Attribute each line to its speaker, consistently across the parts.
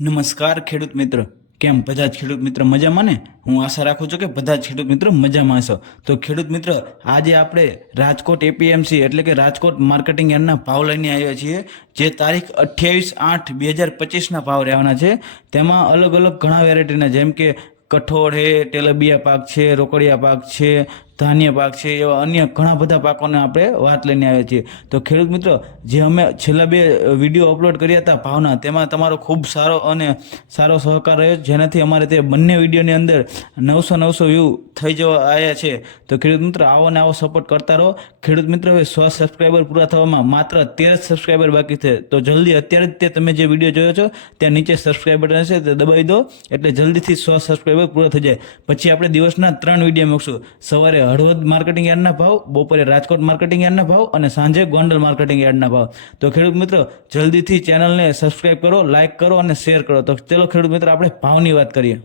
Speaker 1: નમસ્કાર ખેડૂત મિત્ર. કેમ? બધા જ ખેડૂત મિત્ર મજામાં ને? હું આશા રાખું છું કે બધા જ ખેડૂત મિત્ર મજામાં હશો. તો ખેડૂત મિત્ર, આજે આપણે રાજકોટ એપીએમસી એટલે કે રાજકોટ માર્કેટિંગ યાર્ડના ભાવ લઈને આવ્યા છીએ, જે તારીખ અઠ્યાવીસ આઠ બે હજાર પચીસના ભાવ રહેવાના છે. તેમાં અલગ અલગ ઘણા વેરાયટીના જેમ કે કઠોળ છે, તેલબિયા પાક છે, રોકડિયા પાક છે ધાન્ય પાક છે એવા અન્ય ઘણા બધા પાકોને આપણે વાત લઈને આવ્યા છીએ. તો ખેડૂત મિત્રો, જે અમે છેલ્લા બે વીડિયો અપલોડ કર્યા હતા ભાવના, તેમાં તમારો ખૂબ સારો અને સારો સહકાર રહ્યો, જેનાથી અમારે તે બંને વિડીયોની અંદર નવસો નવસો વ્યૂ થઈ જવા આવ્યા છે. તો ખેડૂત મિત્રો, આવો ને આવો સપોર્ટ કરતા રહો. ખેડૂત મિત્રો, હવે સો સબસ્ક્રાઈબર પૂરા થવામાં માત્ર તેર જ સબસ્ક્રાઈબર બાકી છે. તો જલ્દી અત્યારે જ તે તમે જે વીડિયો જોયો છો, ત્યાં નીચે સબસ્ક્રાઈબર રહેશે તે દબાવી દો. એટલે જલ્દીથી સો સબસ્ક્રાઈબર પૂરા થઈ જાય. પછી આપણે દિવસના ત્રણ વીડિયો મૂકશું. સવારે હળવદ માર્કેટિંગ યાર્ડના ભાવ, બપોરે રાજકોટ માર્કેટિંગ યાર્ડના ભાવ અને સાંજે ગોંડલ માર્કેટિંગ યાર્ડના ભાવ. તો ખેડૂત મિત્રો, જલ્દીથી ચેનલને સબસ્ક્રાઇબ કરો લાઇક કરો અને શેર કરો. તો ચલો ખેડૂત મિત્રો, આપણે ભાવની વાત કરીએ.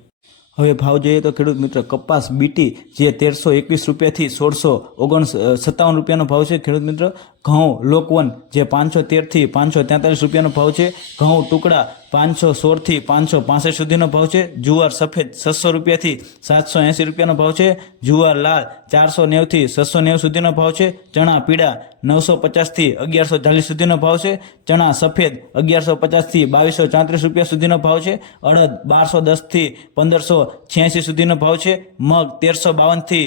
Speaker 1: હવે ભાવ જોઈએ તો ખેડૂત મિત્ર, કપાસ બીટી જે તેરસો એકવીસ રૂપિયાથી સોળસો ઓગણ સત્તાવન રૂપિયાનો ભાવ છે ખેડૂત મિત્ર. ઘઉં, લોકવન જે પાંચસો તેરથી પાંચસો તેતાલીસ રૂપિયાનો ભાવ છે. ઘઉં ટુકડા પાંચસો સોળથી પાંચસો પાસઠ સુધીનો ભાવ છે. જુવાર સફેદ છસો રૂપિયાથી સાતસો એંસી રૂપિયાનો ભાવ છે. જુવાર લાલ ચારસો નેવથી છસો નેવું સુધીનો ભાવ છે. ચણા પીળા નવસો પચાસથી અગિયારસો ચાલીસ સુધીનો ભાવ છે. ચણા સફેદ અગિયારસો પચાસથી બાવીસો ચાંત્રીસ રૂપિયા સુધીનો ભાવ છે. અડદ બારસો દસથી પંદરસો છ્યાસી સુધીનો ભાવ છે. મગ તેરસો બાવનથી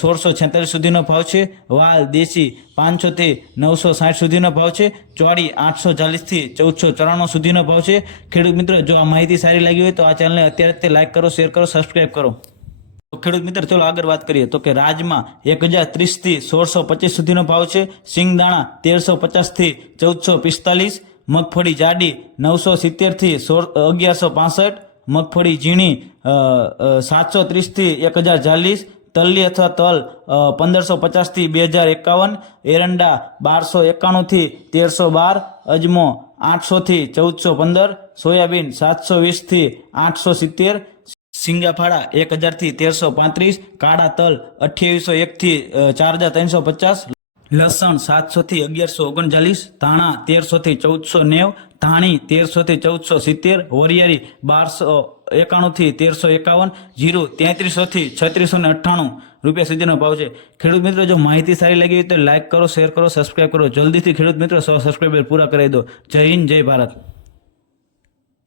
Speaker 1: સોળસો છેતાલીસ સુધીનો ભાવ છે. વાલ, દેશી પાંચસોથી નવસો સાઠ સુધીનો ભાવ છે. ચોડી આઠસો ચાલીસથી ચૌદસો ચોરાણું સુધીનો ભાવ છે. ખેડૂત મિત્રો, જો આ માહિતી સારી લાગી હોય તો આ ચેનલને અત્યારે તે લાઈક કરો શેર કરો સબસ્ક્રાઈબ કરો. ખેડૂત મિત્ર, ચલો આગળ વાત કરીએ. તો કે રાજમાં એક હજાર ત્રીસથી સોળસો પચીસ સુધીનો ભાવ છે. સિંગદાણા તેરસો પચાસથી ચૌદસો પિસ્તાલીસ, મગફળી જાડી નવસો સિત્તેરથી સોળ અગિયારસો પાસઠ, મગફળી ઝીણી સાતસો ત્રીસથી એક હજાર ચાલીસ તલ્લી અથવા તલ પંદરસો પચાસથી બે હજાર એકાવન, એરંડા બારસો એકાણુંથી તેરસો બાર, અજમો આઠસોથી ચૌદસો પંદર, સોયાબીન સાતસો વીસથી આઠસો સિત્તેર સિંગાફાળા એક હજારથી તેરસો પાંત્રીસ, કાળા તલ અઠ્યાવીસો એકથી ચાર હજાર ત્રણસો પચાસ, લસણ સાતસોથી અગિયારસો ઓગણચાલીસ, ધાણા તેરસોથી ચૌદસો નેવ, ધાણી તેરસોથી ચૌદસો સિત્તેર, વરિયાળી બારસો એકાણુંથી તેરસો એકાવન, જીરો તેત્રીસોથી છત્રીસો ને અઠ્ઠાણું રૂપિયા સુધીનો ભાવ છે. ખેડૂત મિત્રો, જો માહિતી સારી લાગી હોય તો લાઇક કરો, શેર કરો સબસ્ક્રાઇબ કરો. જલ્દીથી ખેડૂત મિત્રો, સો સબસ્ક્રાઇબર પૂરા કરાવી દો. જય હિન્દ, જય ભારત.